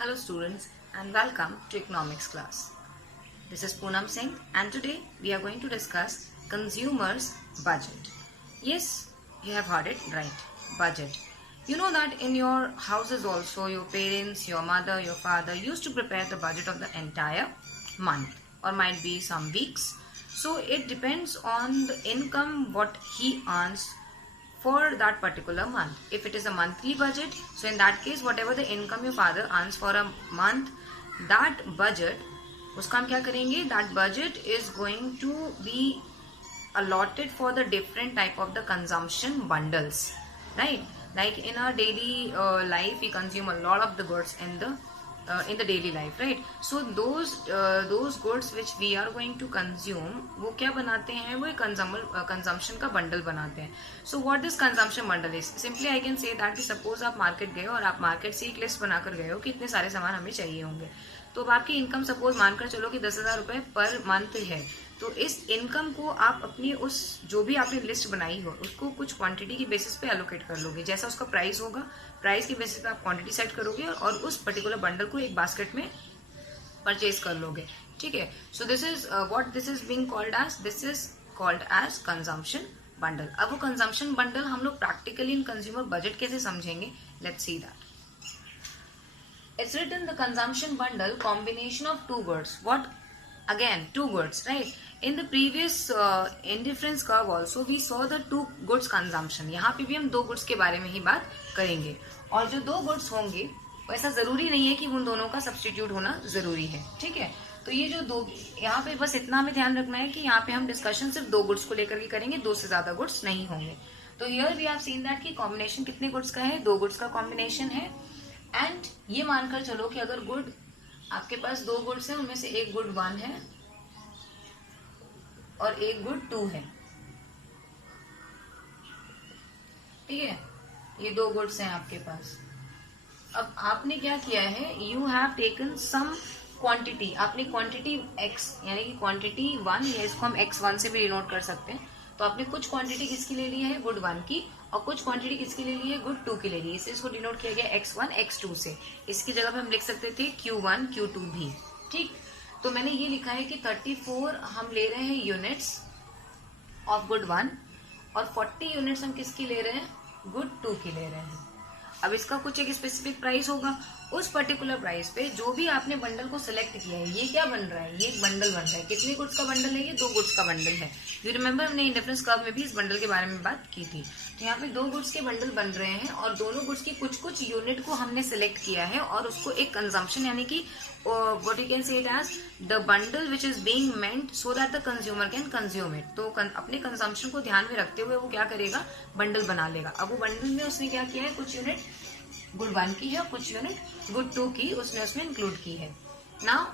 Hello students and welcome to economics class. This is Poonam Singh and today we are going to discuss consumer's budget. Yes, you have heard it right, budget. You know that in your houses also your parents, your mother, your father used to prepare the budget of the entire month or might be some weeks. So it depends on the income what he earns for that particular month. If it is a monthly budget, so in that case whatever the income your father earns for a month, that budget, उसका हम क्या करेंगे, that budget is going to be allotted for the different type of the consumption bundles, right? Like in our daily life we consume a lot of the goods in the daily life, right? So those goods which we are going to consume, वो क्या बनाते हैं, वो consumption का bundle बनाते हैं. So what this consumption bundle is, simply I can say that कि suppose आप market गए और आप market से एक list बनाकर गए हो कि इतने सारे सामान हमें चाहिए होंगे, तो अब आपकी इनकम सपोज मानकर चलो कि 10,000 रुपए पर मंथ है, तो इस इनकम को आप अपनी उस जो भी आपने लिस्ट बनाई हो उसको कुछ क्वांटिटी की बेसिस पे एलोकेट कर लोगे. जैसा उसका प्राइस होगा, प्राइस की बेसिस पे आप क्वांटिटी सेट करोगे और उस पर्टिकुलर बंडल को एक बास्केट में परचेज कर लोगे. ठीक है. So this is what this is being called as, this is called as consumption bundle. अब वो कंजम्पशन बंडल हम लोग प्रैक्टिकली इन कंज्यूमर बजट कैसे समझेंगे, let's see that. It's written the consumption bundle combination of two goods. What? Again, two goods, right? In the previous indifference curve also we saw the two goods consumption. यहाँ पे भी हम दो goods के बारे में ही बात करेंगे. और जो दो goods होंगे वैसा जरूरी नहीं है कि उन दोनों का सब्स्टिट्यूट होना जरूरी है. ठीक है. तो ये जो दो, यहाँ पे बस इतना हमें ध्यान रखना है कि यहाँ पे हम डिस्कशन सिर्फ दो गुड्स को लेकर के करेंगे, दो से ज्यादा गुड्स नहीं होंगे. तो here we have seen that कि कॉम्बिनेशन कितने गुड्स का है, दो गुड्स का कॉम्बिनेशन है. एंड ये मानकर चलो कि अगर गुड आपके पास दो गुड्स हैं, उनमें से एक गुड 1 है और एक गुड 2 है. ठीक है. ये दो गुड्स हैं आपके पास. अब आपने क्या किया है, you have taken some quantity. आपने क्वांटिटी x यानी कि क्वांटिटी 1, या इसको हम x1 से भी डिनोट कर सकते हैं. तो आपने कुछ क्वांटिटी किसकी ले ली है, गुड 1 की, और कुछ क्वांटिटी किसकी ले ली है, गुड 2 की ले ली. इसको डिनोट किया गया x1 x2 से. इसकी जगह पे हम लिख सकते थे q1 q2 भी. ठीक. तो मैंने ये लिखा है कि 34 हम ले रहे हैं यूनिट्स ऑफ गुड 1 और 40 यूनिट्स हम किसकी ले रहे हैं, गुड 2 की ले रहे हैं. अब इसका कुछ एक स्पेसिफिक प्राइस होगा. उस पर्टिकुलर प्राइस पे जो भी आपने बंडल को सिलेक्ट किया है, ये क्या बन रहा है, ये एक बंडल बन रहा है. कितने गुड्स का बंडल है, ये दो गुड्स का बंडल है. यू रिमेम्बर हमने इंडिफरेंस कर्व में भी इस बंडल के बारे में बात की थी. तो यहाँ पे दो गुड्स के बंडल बन रहे हैं और दोनों गुड्स की कुछ कुछ यूनिट को हमने सिलेक्ट किया है और उसको एक कंजम्पशन यानी कि what you can say it as the bundle which is being meant so that the consumer can consume it. तो अपने कंजम्पशन को ध्यान में रखते हुए वो क्या करेगा, बंडल बना लेगा. अब वो बंडल में उसने क्या किया है, कुछ यूनिट गुड 1 की है, कुछ यूनिट गुड 2 की उसने उसमें इंक्लूड की है. Now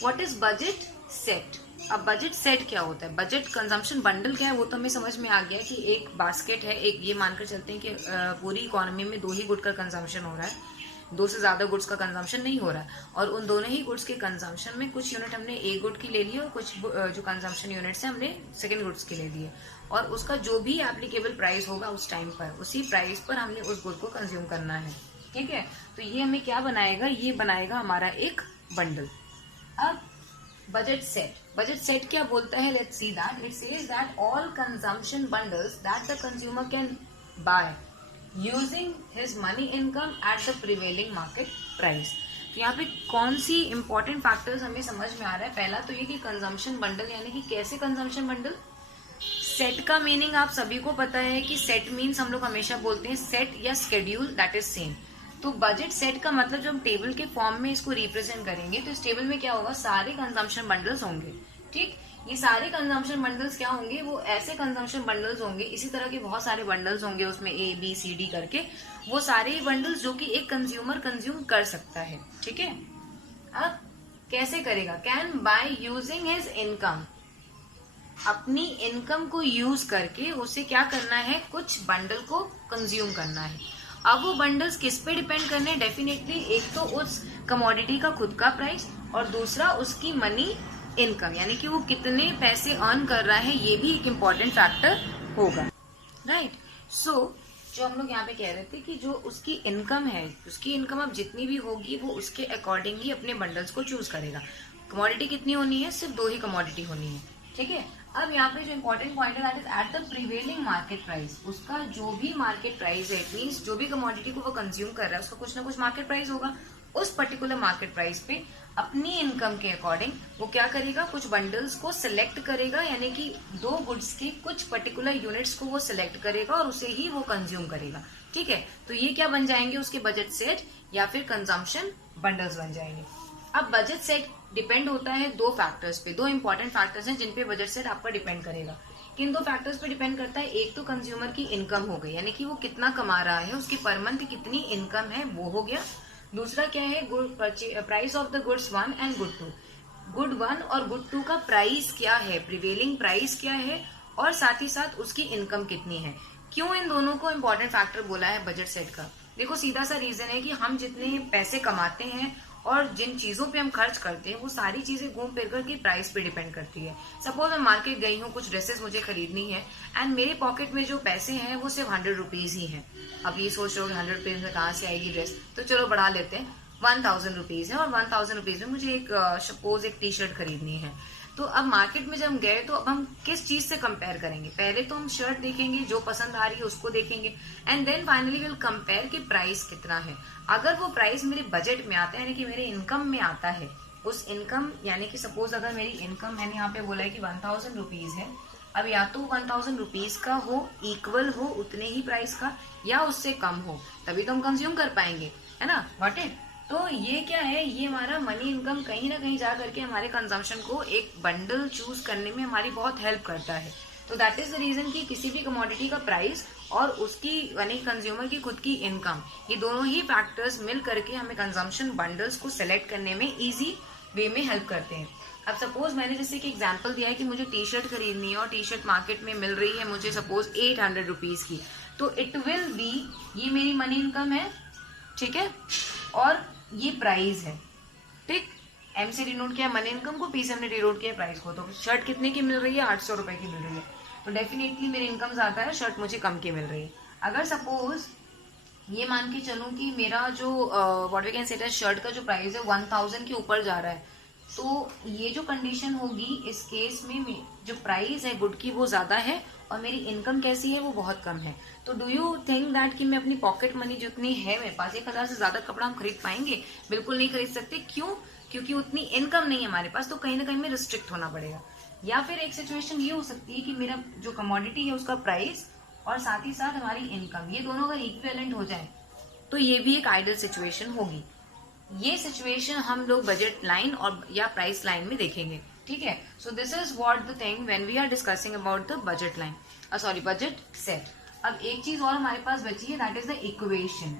what is budget set. अब बजट सेट क्या होता है, बजट कंजम्पशन बंडल क्या है, वो तो हमें समझ में आ गया कि एक बास्केट है. एक ये मानकर चलते हैं कि पूरी इकोनॉमी में दो ही गुड का कंजम्पशन हो रहा है, दो से ज्यादा गुड्स का कंजम्पशन नहीं हो रहा है. और उन दोनों ही गुड्स के कंजम्पशन में कुछ यूनिट हमने ए गुड की ले ली और कुछ जो कंजम्पशन यूनिट्स है हमने सेकंड गुड्स की ले लिए. और उसका जो भी एप्लीकेबल प्राइस होगा उस टाइम पर, उसी प्राइस पर हमने उस गुड को कंज्यूम करना है. ठीक है. तो ये हमें क्या बनाएगा, ये बनाएगा हमारा एक बंडल. अब बजट सेट, बजट सेट क्या बोलता है, let's see that. It says that all consumption bundles that the consumer can by using his money income at the prevailing market price. तो यहाँ पे कौन सी इंपॉर्टेंट फैक्टर्स हमें समझ में आ रहा है. पहला तो ये कि कंजम्पशन बंडल यानी कि कैसे कंजम्पशन बंडल. सेट का मीनिंग आप सभी को पता है कि सेट मीन्स हम लोग हमेशा बोलते हैं सेट या स्केड्यूल, दैट इज सेम. तो बजट सेट का मतलब जब हम टेबल के फॉर्म में इसको रिप्रेजेंट करेंगे तो इस टेबल में क्या होगा, सारे कंजम्पशन बंडल्स होंगे. ठीक. ये सारे कंजम्पशन बंडल्स क्या होंगे, वो ऐसे कंजम्पशन बंडल्स होंगे, इसी तरह के बहुत सारे बंडल्स होंगे उसमें A B C D करके, वो सारे बंडल्स जो कि एक कंज्यूमर कंज्यूम कर सकता है. ठीक है. अब कैसे करेगा, can by using his income. अपनी इनकम को यूज करके उसे क्या करना है, कुछ बंडल को कंज्यूम करना है. अब वो बंडल्स किस पे डिपेंड करने हैं, डेफिनेटली एक तो उस कमोडिटी का खुद का प्राइस और दूसरा उसकी मनी इनकम यानी कि वो कितने पैसे अर्न कर रहा है, ये भी एक इम्पॉर्टेंट फैक्टर होगा. राइट. सो जो हम लोग यहाँ पे कह रहे थे कि जो उसकी इनकम है, उसकी इनकम अब जितनी भी होगी वो उसके अकॉर्डिंग ही अपने बंडल्स को चूज करेगा। कमोडिटी कितनी होनी है? सिर्फ 2 ही कमोडिटी होनी है, ठीक है। अब यहाँ पे जो इम्पोर्टेंट पॉइंट है that is at the prevailing market price. उसका जो भी मार्केट प्राइस है, इट मीन्स जो भी कमोडिटी को वो कंज्यूम कर रहा है उसका कुछ ना कुछ मार्केट प्राइस होगा। उस पर्टिकुलर मार्केट प्राइस पे अपनी इनकम के अकॉर्डिंग वो क्या करेगा, कुछ बंडल्स को सिलेक्ट करेगा, यानी कि 2 गुड्स की कुछ पर्टिकुलर यूनिट्स को वो सिलेक्ट करेगा और उसे ही वो कंज्यूम करेगा, ठीक है। तो ये क्या बन जाएंगे? उसके बजट सेट या फिर कंजम्पशन बंडल्स बन जाएंगे। अब बजट सेट डिपेंड होता है 2 फैक्टर्स पे, 2 इंपॉर्टेंट फैक्टर्स हैं जिन पे बजट सेट आपका डिपेंड करेगा। किन 2 फैक्टर्स पे डिपेंड करता है? एक तो कंज्यूमर की इनकम हो गई, यानी कि वो कितना कमा रहा है, उसकी पर मंथ कितनी इनकम है, वो हो गया। दूसरा क्या है? Price of the goods 1 and good 2। Good 1 और गुड 2 का प्राइस क्या है, प्रिवेलिंग प्राइस क्या है, और साथ ही साथ उसकी इनकम कितनी है। क्यों इन दोनों को इम्पोर्टेंट फैक्टर बोला है बजट सेट का? देखो सीधा सा रीजन है कि हम जितने पैसे कमाते हैं और जिन चीजों पे हम खर्च करते हैं वो सारी चीजें घूम फिर कर की प्राइस पे डिपेंड करती है। सपोज मैं मार्केट गई हूँ, कुछ ड्रेसेस मुझे खरीदनी है एंड मेरे पॉकेट में जो पैसे हैं वो सिर्फ 100 रुपीज ही हैं। अब ये सोच रहे हो 100 रुपीज में कहाँ से आएगी ड्रेस, तो चलो बढ़ा लेते हैं, 1000 रुपीज है और 1000 रुपीज में मुझे एक सपोज एक टी शर्ट खरीदनी है। तो अब मार्केट में जब हम गए तो अब हम किस चीज से कंपेयर करेंगे? पहले तो हम शर्ट देखेंगे, जो पसंद आ रही है उसको देखेंगे and then finally will compare कि प्राइस कितना है। अगर वो प्राइस मेरे बजट में आता है, यानी कि मेरे इनकम में आता है, उस इनकम यानी कि सपोज अगर मेरी इनकम मैंने यहाँ पे बोला है कि 1000 रुपीज है, अब या तो 1000 रुपीज का हो, इक्वल हो उतने ही प्राइस का, या उससे कम हो, तभी तो हम कंज्यूम कर पाएंगे, है ना। What it? तो ये क्या है? ये हमारा मनी इनकम कहीं ना कहीं जा करके हमारे कंजम्पशन को एक बंडल चूज करने में हमारी बहुत हेल्प करता है। तो दैट इज द रीजन कि किसी भी कमोडिटी का प्राइस और उसकी यानी कंज्यूमर की खुद की इनकम, ये दोनों ही फैक्टर्स मिल करके हमें कंजम्पशन बंडल्स को सिलेक्ट करने में इजी वे में हेल्प करते हैं। अब सपोज मैंने जैसे कि एग्जांपल दिया है कि मुझे टी शर्ट खरीदनी है और टी शर्ट मार्केट में मिल रही है मुझे सपोज 800 रुपीज की, तो इट विल बी, ये मेरी मनी इनकम है, ठीक है, और ये प्राइस है, ठीक। एम से डिनोट किया मनी इनकम को, पी से हमने डिनोट किया प्राइस को। तो शर्ट कितने की मिल रही है? 800 रुपए की मिल रही है, तो डेफिनेटली मेरी इनकम ज्यादा है, शर्ट मुझे कम की मिल रही है। अगर सपोज ये मान के चलूं कि मेरा जो what we can say shirt का जो प्राइस है 1000 के ऊपर जा रहा है, तो ये जो कंडीशन होगी इस केस में जो प्राइस है गुड की वो ज्यादा है और मेरी इनकम कैसी है? वो बहुत कम है। तो डू यू थिंक दैट कि मैं अपनी पॉकेट मनी जितनी है मेरे पास, 1000 से ज्यादा कपड़ा हम खरीद पाएंगे? बिल्कुल नहीं खरीद सकते। क्यों? क्योंकि उतनी इनकम नहीं है हमारे पास, तो कहीं ना कहीं में रिस्ट्रिक्ट होना पड़ेगा। या फिर एक सिचुएशन ये हो सकती है कि मेरा जो कमोडिटी है उसका प्राइस और साथ ही साथ हमारी इनकम, ये दोनों अगर इक्विवेलेंट हो जाए तो ये भी एक आइडियल सिचुएशन होगी। ये सिचुएशन हम लोग बजट लाइन और या प्राइस लाइन में देखेंगे, ठीक है। So this is what the thing when we are discussing about the budget line, sorry budget set. अब एक चीज और हमारे पास बची है, that is the equation.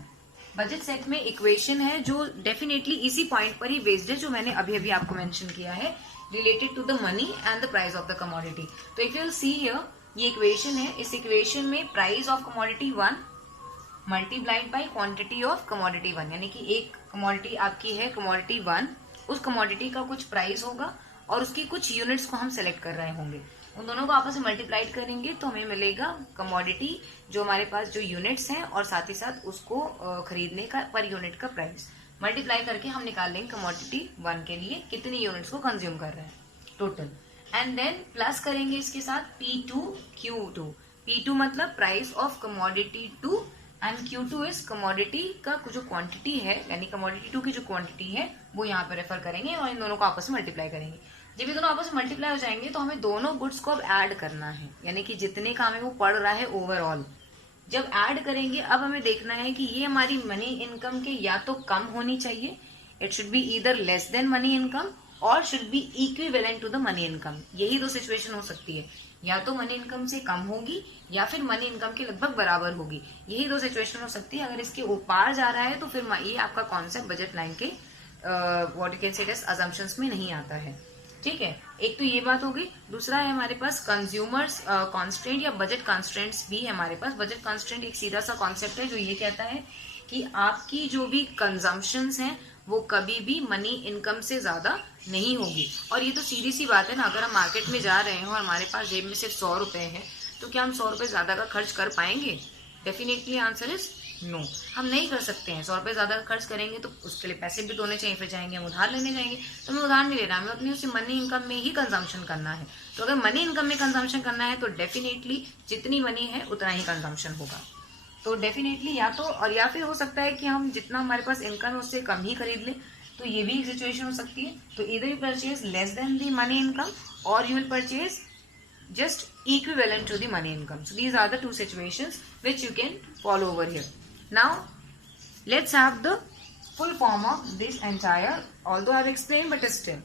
Budget set में इक्वेशन है जो डेफिनेटली इसी पॉइंट पर ही बेस्ड है जो मैंने अभी अभी आपको मेंशन किया है, related to the money and the price of the commodity. तो इफ यू सी हियर, ये इक्वेशन है, इस इक्वेशन में price of commodity 1 multiplied by quantity of commodity 1, यानी कि एक कमोडिटी आपकी है कमोडिटी 1, उस कमोडिटी का कुछ प्राइस होगा और उसकी कुछ यूनिट्स को हम सेलेक्ट कर रहे होंगे, उन दोनों को आपस में मल्टीप्लाइड करेंगे तो हमें मिलेगा कमोडिटी जो हमारे पास जो यूनिट्स हैं और साथ ही साथ उसको खरीदने का पर यूनिट का प्राइस मल्टीप्लाई करके हम निकाल लेंगे कमोडिटी 1 के लिए कितनी यूनिट्स को कंज्यूम कर रहे हैं टोटल, एंड देन प्लस करेंगे इसके साथ P2 Q2। P2 मतलब price of commodity 2 and Q2 is commodity का जो क्वांटिटी है, यानी कमोडिटी 2 की जो क्वांटिटी है वो यहाँ पे रेफर करेंगे और इन दोनों को आपस में मल्टीप्लाई करेंगे। जब ये दोनों आपस में मल्टीप्लाई हो जाएंगे तो हमें दोनों गुड्स को अब ऐड करना है, यानी कि जितने का हमें वो पड़ रहा है ओवरऑल। जब ऐड करेंगे अब हमें देखना है कि ये हमारी मनी इनकम के या तो कम होनी चाहिए, it should be either less than money income और should be equivalent to the money income. यही 2 सिचुएशन हो सकती है, या तो मनी इनकम से कम होगी या फिर मनी इनकम के लगभग बराबर होगी। यही 2 सिचुएशन हो सकती है। अगर इसके ऊपर जा रहा है तो फिर ये आपका कॉन्सेप्ट बजट लाइन के व्हाट यू कैन से अजम्पशंस में नहीं आता है, ठीक है। एक तो ये बात हो गई। दूसरा है हमारे पास कंज्यूमर्स कॉन्स्टेंट या बजट कॉन्स्टेंट्स भी है हमारे पास। बजट कॉन्स्टेंट एक सीधा सा कॉन्सेप्ट है जो ये कहता है कि आपकी जो भी कंजम्पशंस हैं वो कभी भी मनी इनकम से ज्यादा नहीं होगी। और ये तो सीधी सी बात है ना, अगर हम मार्केट में जा रहे हैं और हमारे पास जेब में सिर्फ 100 रुपए हैं तो क्या हम 100 रुपए ज्यादा का खर्च कर पाएंगे? Definitely answer is no. हम नहीं कर सकते हैं। 100 रुपये ज्यादा खर्च करेंगे तो उसके लिए पैसे भी तो होने चाहिए, फिर जाएंगे हम उधार लेने जाएंगे, तो हमें उधार नहीं लेना, हमें अपनी उसी मनी इनकम में ही कंजम्पशन करना है। तो अगर मनी इनकम में कंजम्पशन करना है तो डेफिनेटली जितनी मनी है उतना ही कंजम्पशन होगा। तो डेफिनेटली या तो, और या फिर हो सकता है कि हम जितना हमारे पास इनकम है उससे कम ही खरीद लें, तो ये भी एक सिचुएशन हो सकती है। तो इधर you purchase less than the money income और you will purchase just equivalent to the money income. So these are the two situations which you can follow over here. Now let's have the full form of this entire, although I have explained but still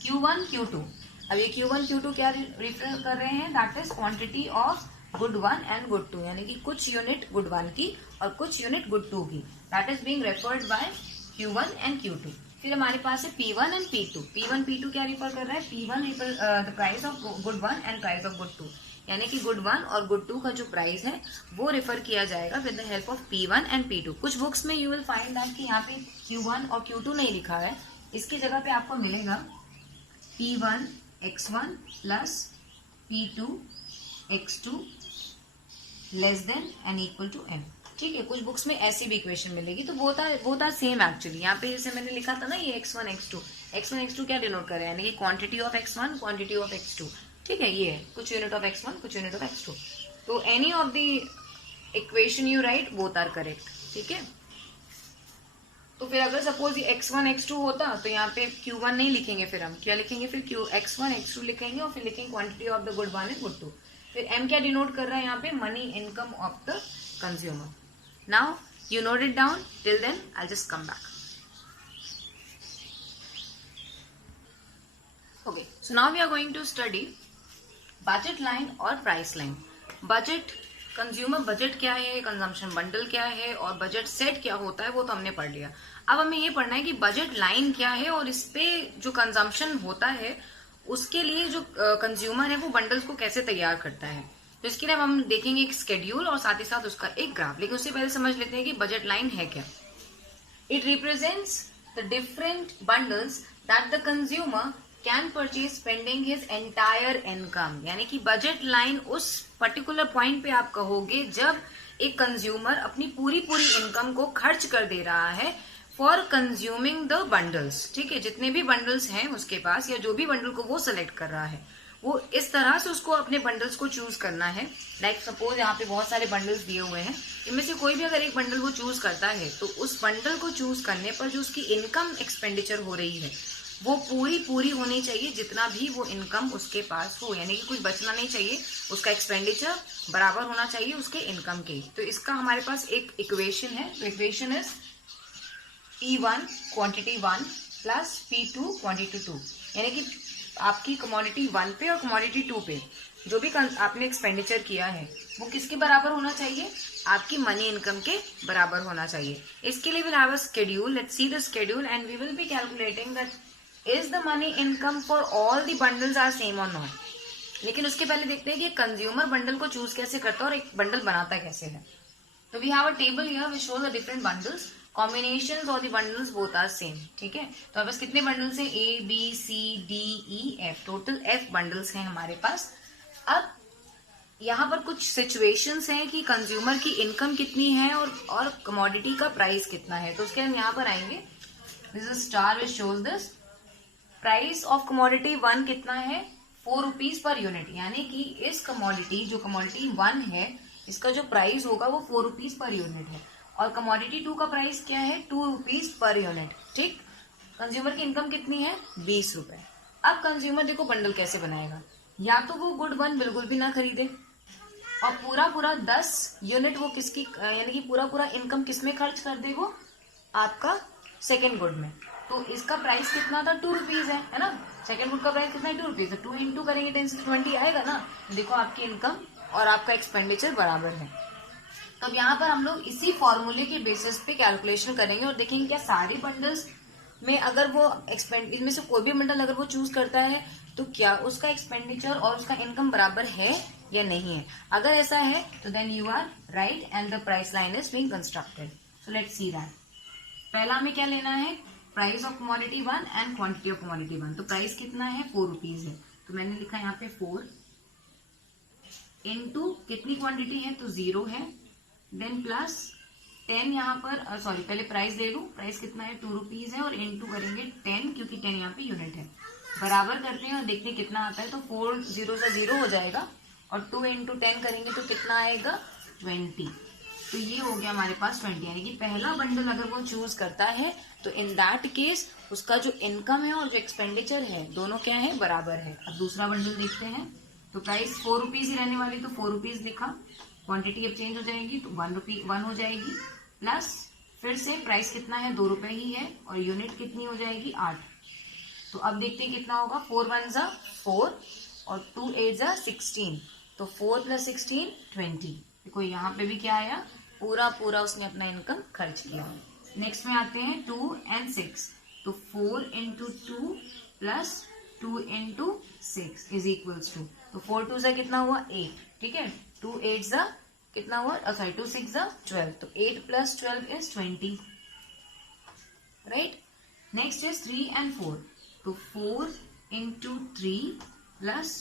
Q1 Q2. अब ये Q1 Q2 क्या refer कर रहे हैं? That is quantity of good 1 and good 2, यानी कि कुछ unit good 1 की और कुछ यूनिट गुड 2 की, that is being referred by Q1 and Q2. फिर हमारे पास है P1 and P2. P1 P2 क्या रिफर कर रहा है? P1 the price of good 1 and price of good 2, यानी कि गुड 1 और गुड 2 का जो प्राइस है वो रेफर किया जाएगा with the help of P1 and P2. कुछ बुक्स में यू विल फाइंड दैट कि यहाँ पे Q1 और Q2 नहीं लिखा है, इसकी जगह पे आपको मिलेगा P1 X1 plus P2 X2 less than and equal to M. ठीक है, कुछ बुक्स में ऐसी भी इक्वेशन मिलेगी, तो बोथ आर सेम एक्चुअली. यहाँ पे जैसे मैंने लिखा था ना ये x1 x2 क्या डिनोट कर रहे हैं? यानी कि quantity of x1 quantity of x2. ठीक है, ये है कुछ यूनिट ऑफ x1 कुछ यूनिट ऑफ x2. तो any of the equation you write both are correct. ठीक है, तो फिर अगर सपोज ये x1 x2 होता तो यहाँ पे Q1 नहीं लिखेंगे, फिर हम क्या लिखेंगे? फिर x1 x2 लिखेंगे और फिर लिखेंगे quantity of the good 1 and good 2. फिर M क्या डिनोट कर रहा है यहाँ पे? Money income of the consumer. Now you note it down. Till then I'll just come back. Okay, so now we are going to study budget line और price line. Budget, consumer budget क्या है, consumption bundle क्या है और budget set क्या होता है वो तो हमने पढ़ लिया. अब हमें ये पढ़ना है कि बजट लाइन क्या है और इस पे जो कंजम्पशन होता है उसके लिए जो कंज्यूमर है वो बंडल्स को कैसे तैयार करता है. तो इसके लिए हम देखेंगे एक स्केड्यूल और साथ ही साथ उसका एक ग्राफ. लेकिन उससे पहले समझ लेते हैं कि बजट लाइन है क्या. It represents the different bundles that the consumer can purchase spending his entire income. यानी कि बजट लाइन उस पर्टिकुलर पॉइंट पे आप कहोगे जब एक कंज्यूमर अपनी पूरी इनकम को खर्च कर दे रहा है फॉर कंज्यूमिंग द बंडल्स. ठीक है, जितने भी बंडल्स हैं उसके पास या जो भी बंडल को वो सेलेक्ट कर रहा है वो इस तरह से उसको अपने बंडल्स को चूज करना है. लाइक सपोज यहाँ पे बहुत सारे बंडल्स दिए हुए हैं, इनमें से कोई भी अगर एक बंडल वो चूज करता है तो उस बंडल को चूज करने पर जो उसकी इनकम एक्सपेंडिचर हो रही है वो पूरी होनी चाहिए जितना भी वो इनकम उसके पास हो. यानी कि कुछ बचना नहीं चाहिए, उसका एक्सपेंडिचर बराबर होना चाहिए उसके इनकम के. तो इसका हमारे पास एक इक्वेशन है. तो equation is P1 quantity 1 plus P2 quantity 2. यानी कि आपकी कमोडिटी 1 पे और कमोडिटी 2 पे जो भी आपने एक्सपेंडिचर किया है वो किसके बराबर होना चाहिए? आपकी मनी इनकम के बराबर होना चाहिए. इसके लिए will have a schedule. Let's see the schedule and we will be calculating that is the money income for all the bundles are same और नॉट. लेकिन उसके पहले देखते हैं कि कंज्यूमर बंडल को चूज कैसे करता है और एक बंडल बनाता कैसे है. तो we have a table here which shows the different bundles. Combinations और the bundles both are same. ठीक है, तो अब बस कितने बंडल्स हैं? A B C D E F. Total F bundles हैं हमारे पास. अब यहाँ पर कुछ सिचुएशंस हैं कि कंज्यूमर की इनकम कितनी है और कमोडिटी का प्राइस कितना है. तो उसके हम यहाँ पर आएंगे. This is star which shows this. Price of commodity 1 कितना है? 4 रुपीज पर यूनिट. यानी कि इस कमोडिटी जो कमोडिटी 1 है इसका जो प्राइस होगा वो 4 रुपीज पर यूनिट है और कमोडिटी 2 का प्राइस क्या है? 2 रुपीज पर यूनिट. ठीक, कंज्यूमर की इनकम कितनी है? 20 रुपए. अब कंज्यूमर देखो बंडल कैसे बनाएगा. या तो वो गुड 1 बिल्कुल भी ना खरीदे और पूरा 10 यूनिट वो किसकी, यानी कि पूरा इनकम किसमें खर्च कर दे? वो आपका सेकेंड गुड में. तो इसका प्राइस कितना था? 2 रुपीज है ना. सेकेंड गुड का प्राइस कितना है? 2 रुपीज. 2 इंटू करेंगे 10 से 20 आएगा ना. देखो आपकी इनकम और आपका एक्सपेंडिचर बराबर है. तो अब यहाँ पर हम लोग इसी फॉर्मूले के बेसिस पे कैलकुलेशन करेंगे और देखेंगे क्या सारे बंडल्स में अगर वो इनमें से कोई भी बंडल अगर वो चूज करता है तो क्या उसका एक्सपेंडिचर और उसका इनकम बराबर है या नहीं है. अगर ऐसा है तो then you are right and the price line is being constructed. So let's see that. पहला हमें क्या लेना है? Price of commodity 1 and quantity of commodity 1. तो प्राइस कितना है? 4 रुपीज है. तो मैंने लिखा यहाँ पे 4 इंटू कितनी क्वांटिटी है? तो 0 है देन प्लस 10 यहाँ पर, सॉरी पहले प्राइस ले लूं, प्राइस कितना है 2 रुपीज है, और इनटू करेंगे 10 क्योंकि 10 यहाँ पे यूनिट है, बराबर करते हैं और देखते हैं कितना आता है। तो 4 0 से 0 हो जाएगा, और 2 इंटू 10 करेंगे तो कितना आएगा 20। तो ये हो गया हमारे पास 20, यानी कि पहला बंडल अगर वो चूज करता है तो इन दैट केस उसका जो इनकम है और जो एक्सपेंडिचर है दोनों क्या है, बराबर है। अब दूसरा बंडल देखते हैं। तो प्राइस 4 रुपीज ही रहने वाली, तो 4 रुपीज लिखा, क्वांटिटी अब चेंज हो जाएगी तो 1 हो जाएगी, प्लस फिर से प्राइस कितना है 2 रुपए ही है, और यूनिट कितनी हो जाएगी 8। तो अब देखते हैं कितना होगा, 4 1 जा 4 और 2 8 जा 16, तो 4 + 16 20। देखो यहाँ पे भी क्या आया, पूरा पूरा उसने अपना इनकम खर्च किया। नेक्स्ट में आते हैं 2 और 6, तो 4 into 2 plus 2 into 6 is equals to, तो 4 2 से कितना हुआ 8, ठीक है, 2 8 जा कितना हुआ, सॉरी 2 6 जा 12, तो 8 + 12 इज 20, राइट। नेक्स्ट इज 3 और 4, तो 4 इंटू 3 प्लस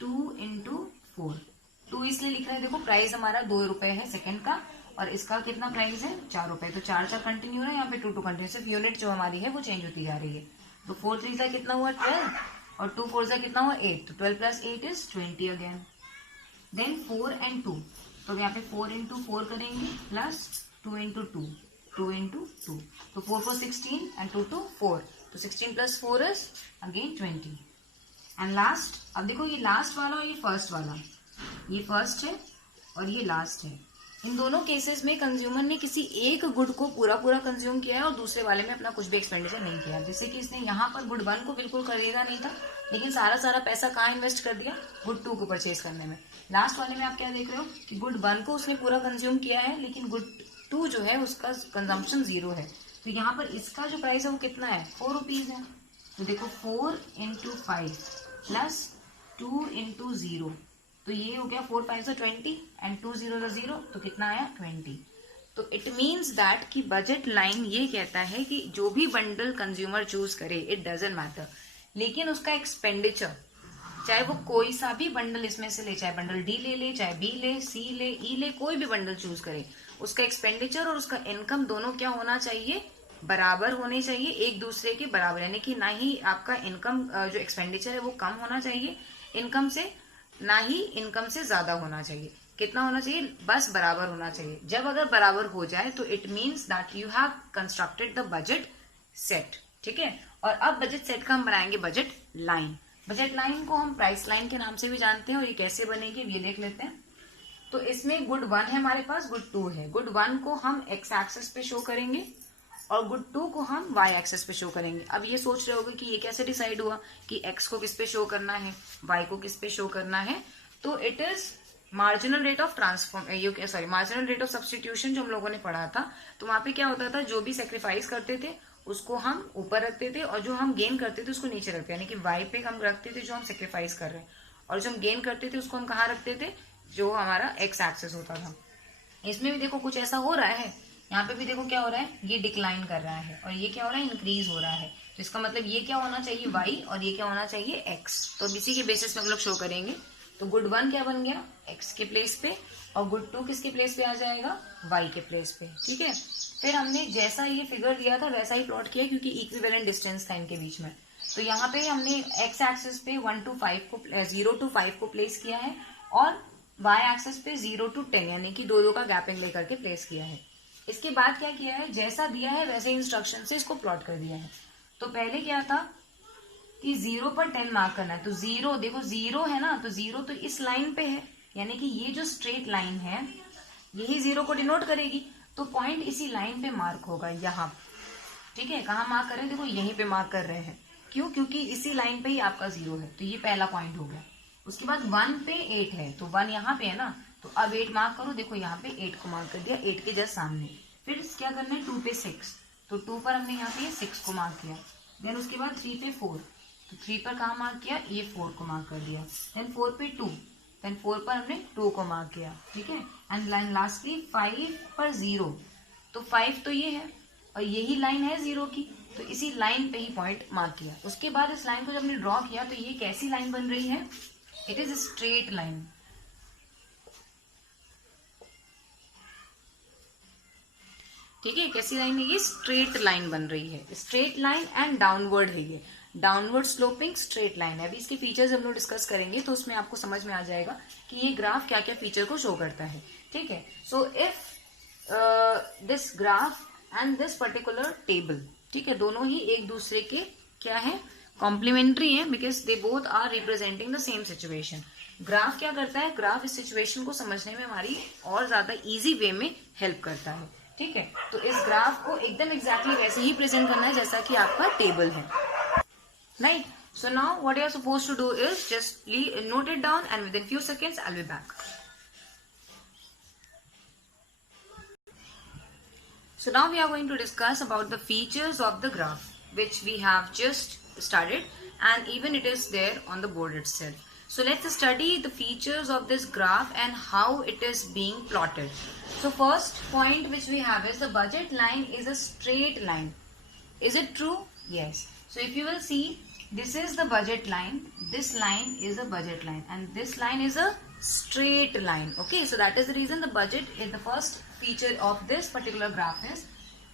2 इंटू 4, 2 इसलिए लिख रहे हैं, देखो प्राइस हमारा 2 रुपए है सेकंड का, और इसका कितना प्राइस है 4 रुपए, तो 4 4 कंटिन्यू है, यहाँ पे 2 2 कंटिन्यू, सिर्फ यूनिट जो हमारी है वो चेंज होती जा रही है। तो 4 3 से कितना हुआ 12, और 2 4 से कितना हुआ 8, तो 12 + 8 इज 20 अगेन। देन 4 और 2, तो यहाँ पे 4 इंटू 4 करेंगे प्लस 2 इंटू 2, 2 इंटू 2, तो 4 4 16 and 2 2 4, तो 16 + 4 इज अगेन 20। एंड लास्ट, अब देखो ये लास्ट वाला और ये फर्स्ट वाला, ये फर्स्ट है और ये लास्ट है। इन दोनों केसेस में कंज्यूमर ने किसी एक गुड को पूरा पूरा कंज्यूम किया है और दूसरे वाले में अपना कुछ भी एक्सपेंडिचर नहीं किया। जैसे कि इसने यहाँ पर गुड 1 को बिल्कुल खरीदा नहीं था, लेकिन सारा सारा पैसा कहाँ इन्वेस्ट कर दिया, गुड 2 को परचेज करने में। लास्ट वाले में आप क्या देख रहे हो कि गुड 1 को उसने पूरा कंज्यूम किया है, लेकिन गुड 2 जो है उसका कंजम्पशन 0 है। तो यहाँ पर इसका जो प्राइस है वो कितना है 4 रुपीज है। तो देखो 4 इंटू 5 प्लस 2 इंटू 0, तो ये हो गया 4 5 20 एंड 2 0 0, तो कितना आया 20। तो इट मीन्स दैट कि बजट लाइन ये कहता है कि जो भी बंडल कंज्यूमर चूज करे इट डजेंट मैटर, लेकिन उसका एक्सपेंडिचर, चाहे वो कोई सा भी बंडल इसमें से ले, चाहे बंडल डी ले ले, चाहे बी ले, सी ले, ई ले, कोई भी बंडल चूज करे, उसका एक्सपेंडिचर और उसका इनकम दोनों क्या होना चाहिए, बराबर होने चाहिए, एक दूसरे के बराबर। यानी कि ना ही आपका इनकम जो एक्सपेंडिचर है वो कम होना चाहिए इनकम से, ना ही इनकम से ज्यादा होना चाहिए। कितना होना चाहिए, बस बराबर होना चाहिए। जब अगर बराबर हो जाए तो it means that you have constructed the budget set, ठीक है। और अब बजट सेट का हम बनाएंगे बजट लाइन। बजट लाइन को हम प्राइस लाइन के नाम से भी जानते हैं, और ये कैसे बनेगी ये देख लेते हैं। तो इसमें गुड 1 है हमारे पास, गुड 2 है। गुड 1 को हम एक्स एक्सिस पे शो करेंगे और गुड 2 को हम वाई एक्सिस पे शो करेंगे। अब ये सोच रहे होगे कि ये कैसे डिसाइड हुआ कि एक्स को किस पे शो करना है, वाई को किस पे शो करना है। तो it is marginal rate of transform, sorry marginal rate of substitution जो हम लोगों ने पढ़ा था। तो वहां पे क्या होता था, जो भी सेक्रीफाइस करते थे उसको हम ऊपर रखते थे, और जो हम गेन करते थे उसको नीचे रखते, यानी कि वाई पे हम रखते थे जो हम सेक्रीफाइस कर रहे हैं, और जो हम गेन करते थे उसको हम कहाँ रखते थे, जो हमारा एक्स एक्सिस होता था। इसमें भी देखो कुछ ऐसा हो रहा है, यहाँ पे भी देखो क्या हो रहा है, ये डिक्लाइन कर रहा है और ये क्या हो रहा है, इंक्रीज हो रहा है। तो इसका मतलब ये क्या होना चाहिए y और ये क्या होना चाहिए x। तो अब इसी के बेसिस पे हम लोग शो करेंगे। तो गुड 1 क्या बन गया, x के प्लेस पे, और गुड 2 किसके प्लेस पे आ जाएगा, y के प्लेस पे, ठीक है। फिर हमने जैसा ये फिगर दिया था वैसा ही प्लॉट किया, क्योंकि इक्विवेलेंट डिस्टेंस था इनके बीच में। तो यहाँ पे हमने x एक्सिस पे 1 to 5 को 0 to 5 को प्लेस किया है, और y एक्सिस पे 0 to 10 यानी कि दो का गैपिंग लेकर के प्लेस किया है। इसके बाद क्या किया है, जैसा दिया है वैसे इंस्ट्रक्शन से इसको प्लॉट कर दिया है। तो पहले क्या था कि 0 पर 10 मार्क करना है। तो 0 देखो 0 है ना, तो 0 तो इस लाइन पे है, यानी कि ये जो स्ट्रेट लाइन है यही 0 को डिनोट करेगी। तो पॉइंट इसी लाइन पे मार्क होगा यहाँ, ठीक है। कहाँ मार्क कर रहे हैं, देखो यहीं पे मार्क कर रहे हैं। क्यों, क्योंकि इसी लाइन पे ही आपका 0 है। तो ये पहला पॉइंट हो गया। उसके बाद 1 पे 8 है, तो 1 यहाँ पे है ना, तो अब 8 मार्क करो, देखो यहाँ पे 8 को मार्क कर दिया, 8 के जस्ट सामने। फिर क्या करना है, 2 पे 6, तो 2 पर हमने यहाँ पे 6 को मार्क किया। देन उसके बाद 3 पे 4, तो 3 पर कहाँ मार्क किया, ये 4 को मार्क कर दिया। देन 4 पे 2, देन 4 पर हमने 2 को मार्क किया, ठीक है। एंड लास्टली 5 पर 0, तो 5 तो ये है और यही लाइन है 0 की, तो इसी लाइन पे ही पॉइंट मार्क किया। उसके बाद इस लाइन को जब हमने ड्रॉ किया तो ये कैसी लाइन बन रही है, इट इज स्ट्रेट लाइन। ठीक है, कैसी लाइन है ये? स्ट्रेट लाइन बन रही है, स्ट्रेट लाइन एंड डाउनवर्ड है ये, डाउनवर्ड स्लोपिंग स्ट्रेट लाइन है। अभी इसके फीचर्स हम लोग डिस्कस करेंगे तो उसमें आपको समझ में आ जाएगा कि ये ग्राफ क्या क्या फीचर को शो करता है। ठीक है, so if this graph and this particular table, ठीक है, दोनों ही एक दूसरे के क्या है? कॉम्प्लीमेंट्री है, because they both are representing the same situation. Graph क्या करता है? ग्राफ इस सिचुएशन को समझने में हमारी और ज्यादा इजी वे में हेल्प करता है। ठीक है, तो इस ग्राफ को एकदम एग्जैक्टली वैसे ही प्रेजेंट करना है जैसा कि आपका टेबल है, right? So now what you are suppose to do is just note it down and within few seconds I will be back. So now we are going to discuss about the features of the graph which we have just studied, and even it is there on the board itself. So let's study the features of this graph and how it is being plotted. So first point which we have is the budget line is a straight line. Is it true? Yes. So if you will see, this is the budget line, this line is a budget line, and this line is a straight line. Okay, so that is the reason the budget is the first feature of this particular graph is,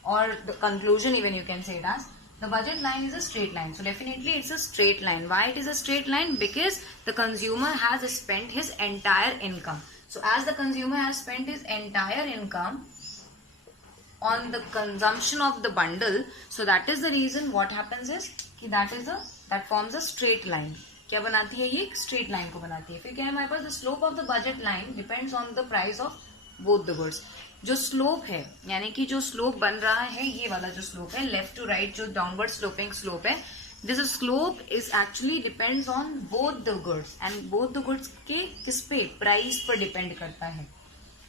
or the conclusion even you can say it as, the budget line is a straight line. So definitely it's a straight line. Why it is a straight line? Because the consumer has spent his entire income. So as the consumer has spent his entire income on the consumption of the bundle, so that is the reason what happens is कि that forms a straight line. क्या बनाती है ये? Straight line को बनाती है। फिर क्या है हमारे पास? The slope of the budget line depends on the price of both the goods. जो स्लोप है, यानी कि जो स्लोप बन रहा है, ये वाला जो स्लोप है लेफ्ट टू राइट, जो डाउनवर्ड स्लोपिंग स्लोप है, this slope is actually depends on both the goods, and both the goods के किस पे? प्राइस पर डिपेंड करता है।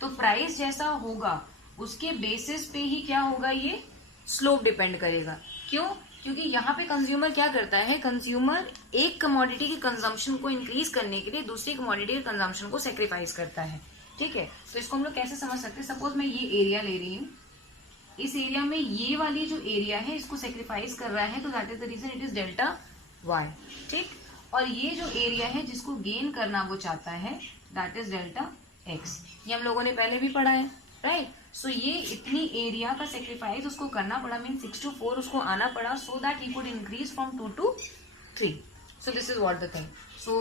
तो प्राइस जैसा होगा उसके बेसिस पे ही क्या होगा? ये स्लोप डिपेंड करेगा। क्यों? क्योंकि यहाँ पे कंज्यूमर क्या करता है? कंज्यूमर एक कमोडिटी की कंजम्पशन को इंक्रीज करने के लिए दूसरी कमोडिटी के कंजम्पशन को सेक्रीफाइस करता है। ठीक है, तो इसको हम लोग कैसे समझ सकते हैं? सपोज मैं ये एरिया ले रही हूँ, इस एरिया में ये वाली जो एरिया है इसको सेक्रीफाइस कर रहा है, तो that is the reason it is delta Y. ठीक, और ये जो एरिया है जिसको गेन करना वो चाहता है, दैट इज डेल्टा एक्स। ये हम लोगों ने पहले भी पढ़ा है, राइट? सो ये इतनी एरिया का सेक्रीफाइस उसको करना पड़ा, मीन 6 to 4 उसको आना पड़ा, so that he could increase from 2 to 3. So this is what the thing. So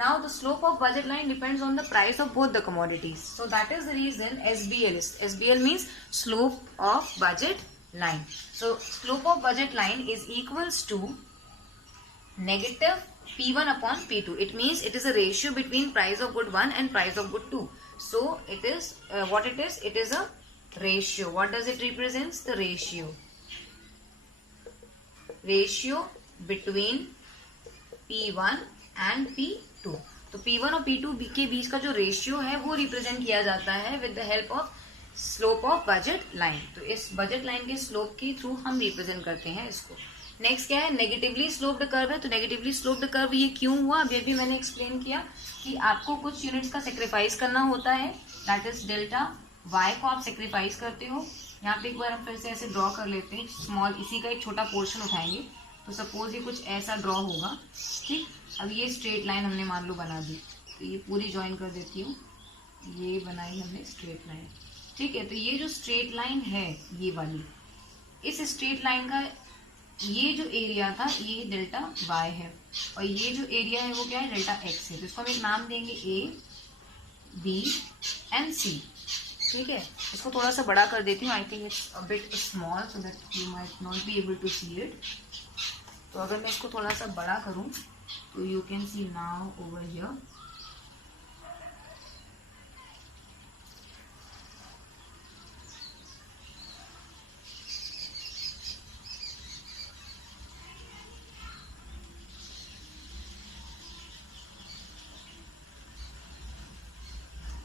now the slope of budget line depends on the price of both the commodities. So that is the reason SBL is, SBL means slope of budget line. So slope of budget line is equals to negative P1 upon P2. It means it is a ratio between price of good 1 and price of good 2. So it is what it is? It is a ratio. What does it represents? The ratio. Ratio between P1 and P2. तो P1 और P2 के बीच का जो ratio है वो represent किया जाता है with the help of slope of budget line. तो इस बजट लाइन के स्लोप के थ्रू हम रिप्रेजेंट करते हैं इसको। नेक्स्ट क्या है? नेगेटिवली स्लोप्ड कर्व है। तो नेगेटिवली स्लोप्ड कर्व ये क्यों हुआ? अभी मैंने एक्सप्लेन किया कि आपको कुछ यूनिट्स का सेक्रीफाइस करना होता है, दैट इज डेल्टा वाई को आप सेक्रीफाइस करते हो। यहाँ पे एक बार हम फिर से ऐसे ड्रॉ कर लेते हैं स्मॉल, इसी का एक छोटा पोर्शन उठाएंगे। तो सपोज ये कुछ ऐसा ड्रॉ होगा, ठीक। अब ये स्ट्रेट लाइन हमने मान लो बना दी, तो ये पूरी ज्वाइन कर देती हूँ, ये बनाई हमने स्ट्रेट लाइन, ठीक है। तो ये जो स्ट्रेट लाइन है ये वाली, इस स्ट्रेट लाइन का ये जो एरिया था ये डेल्टा वाई है, और ये जो एरिया है वो क्या है? डेल्टा एक्स है। तो इसको हम एक नाम देंगे ए, बी एंड सी, ठीक है। इसको थोड़ा सा बड़ा कर देती हूँ, I think it's a bit small so that you might not be able to see it. तो अगर मैं इसको थोड़ा सा बड़ा करूँ तो you can see now over here,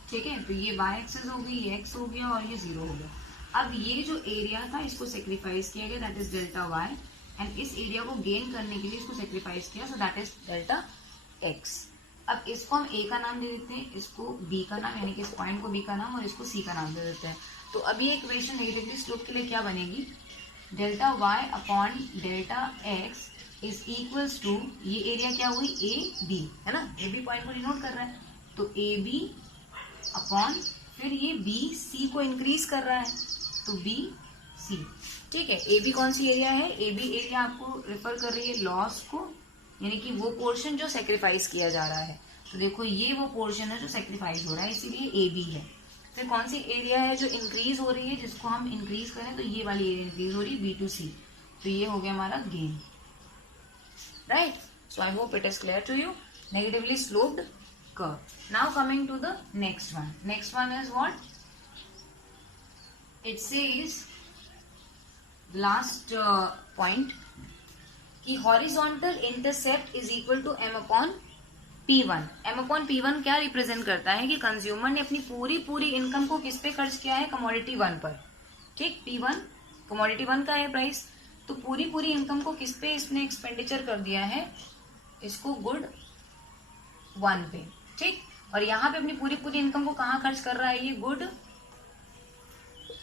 ठीक है। तो ये y एक्सेस हो गई, ये x हो गया और ये 0 हो गया। अब ये जो एरिया था इसको सेक्रीफाइस किया गया, that is delta y, and इस एरिया को गेन करने के लिए इसको सेक्रीफाइस किया, so that is delta x। अब इसको हम a का नाम दे देते हैं, इसको b का नाम, यानी कि इस पॉइंट को b का नाम और इसको c का नाम दे देते हैं। तो अब ये इक्वेशन नेगेटिवली स्लोप के लिए क्या बनेगी? Delta y upon delta x is equals to, ये एरिया क्या हुई? ए बी, है ना, ए बी पॉइंट को डिनोट कर रहा है, तो ए बी अपॉन फिर ये बी सी को इंक्रीज कर रहा है, तो बी सी, ठीक है। ए बी कौन सी एरिया है? ए बी एरिया आपको रेफर कर रही है लॉस को, यानी कि वो पोर्शन जो सेक्रीफाइस किया जा रहा है। तो देखो ये वो पोर्शन है जो सेक्रीफाइस हो रहा है, इसीलिए ए बी है। फिर कौन सी एरिया है जो इंक्रीज हो रही है, जिसको हम इंक्रीज करें तो ये वाली एरिया इंक्रीज हो रही है, बी टू सी। तो ये हो गया हमारा gain, right. So I hope it is clear to you. Negatively sloped curve. Now coming to the next one. Next one is what? It says last point कि horizontal intercept is equal to m upon P1. m upon P1 क्या represent करता है कि consumer ने अपनी पूरी income को किस पे खर्च किया है? कमोडिटी 1 पर, ठीक। P1 कमोडिटी 1 का है प्राइस, तो पूरी इनकम को किस पे इसने एक्सपेंडिचर कर दिया है? इसको गुड 1 पे, ठीक। और यहाँ पे अपनी पूरी इनकम को कहाँ खर्च कर रहा है? ये गुड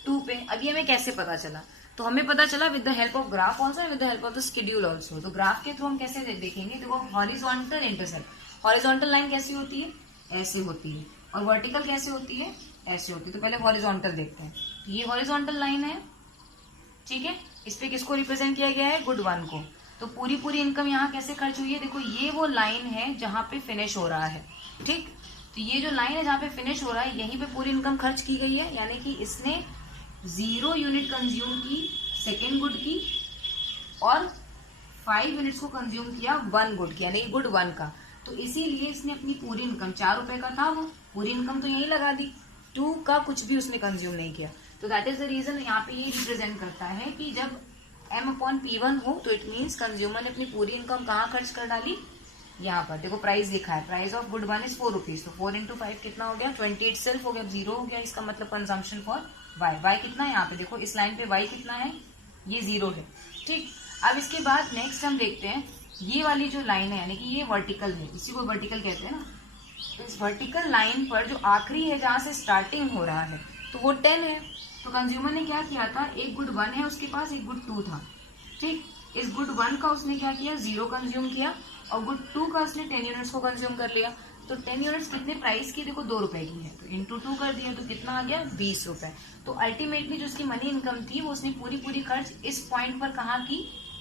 2 पे। अभी हमें कैसे पता चला? तो हमें पता चला with the help of graph also, with the help of the schedule also. तो ग्राफ के थ्रू हम कैसे देखेंगे? देखो हॉरिजॉन्टल इंटरसेप्ट, हॉरिजॉन्टल लाइन कैसी होती है? ऐसे होती है। और वर्टिकल कैसे होती है? ऐसे होती है। तो पहले हॉरिजॉन्टल देखते हैं। तो ये हॉरिजॉन्टल लाइन है, ठीक है। इस पे किसको रिप्रेजेंट किया गया है? गुड 1 को। तो पूरी इनकम यहाँ कैसे खर्च हुई है? देखो ये वो लाइन है जहां पे फिनिश हो रहा है, ठीक। तो ये जो लाइन है जहां पे फिनिश हो रहा है, यहीं पे पूरी इनकम खर्च की गई है, यानी कि इसने 0 यूनिट कंज्यूम की सेकेंड गुड की, और 5 यूनिट्स को कंज्यूम किया 1 गुड की, यानी गुड 1 का। तो इसीलिए इसने अपनी पूरी इनकम, 4 रुपए का था वो, पूरी इनकम तो यही लगा दी, 2 का कुछ भी उसने कंज्यूम नहीं किया। तो दैट इज द रीजन यहाँ पे ये रिप्रेजेंट करता है कि जब m अपॉन P1 हो तो इट मीन्स कंज्यूमर ने अपनी पूरी इनकम कहाँ खर्च कर डाली? यहाँ पर। देखो प्राइस लिखा है, price of good 1 is 4 rupees, तो 4 into 5 कितना हो गया? 28 सेल्फ हो गया, 0 हो गया। इसका मतलब कंजम्पशन फॉर y कितना है? यहाँ पे देखो इस लाइन पे y कितना है? ये 0 है, ठीक। अब इसके बाद नेक्स्ट हम देखते हैं ये वाली जो लाइन है, यानी कि ये वर्टिकल है, इसी को वर्टिकल कहते हैं ना। तो इस वर्टिकल लाइन पर जो आखिरी है जहां से स्टार्टिंग हो रहा है, तो वो 10 है। तो कंज्यूमर ने क्या किया था? एक गुड 1 है उसके पास, एक गुड 2 था, ठीक। इस गुड 1 का उसने क्या किया? 0 कंज्यूम किया, और गुड 2 का उसने 10 यूनिट्स को कंज्यूम कर लिया। तो 10 यूनिट्स कितने प्राइस की? देखो 2 रुपए की है, तो इंटू 2 कर दिया तो कितना आ गया? 20 रुपए। तो अल्टीमेटली जो उसकी मनी इनकम थी वो उसने पूरी खर्च इस पॉइंट पर कहाँ की?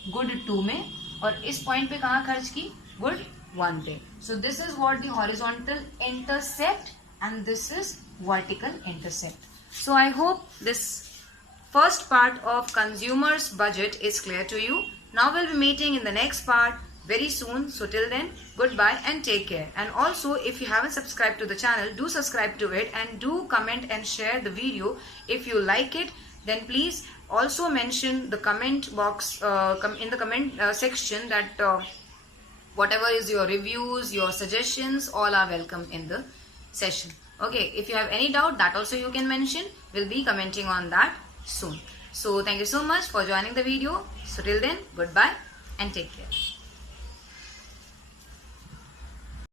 गुड 2 में, और इस पॉइंट पे कहाँ खर्च की? गुड 1 पे। सो this is what the horizontal intercept and this is vertical intercept. So I hope this first part of consumer's budget is clear to you. Now we'll be meeting in the next part very soon. So till then, goodbye and take care. And also, if you haven't subscribed to the channel, do subscribe to it and do comment and share the video. If you like it, then please also mention the comment box in the comment section that whatever is your reviews, your suggestions, all are welcome in the session. Okay, if you have any doubt, that also you can mention. We'll be commenting on that soon. So thank you so much for joining the video. So till then, goodbye and take care.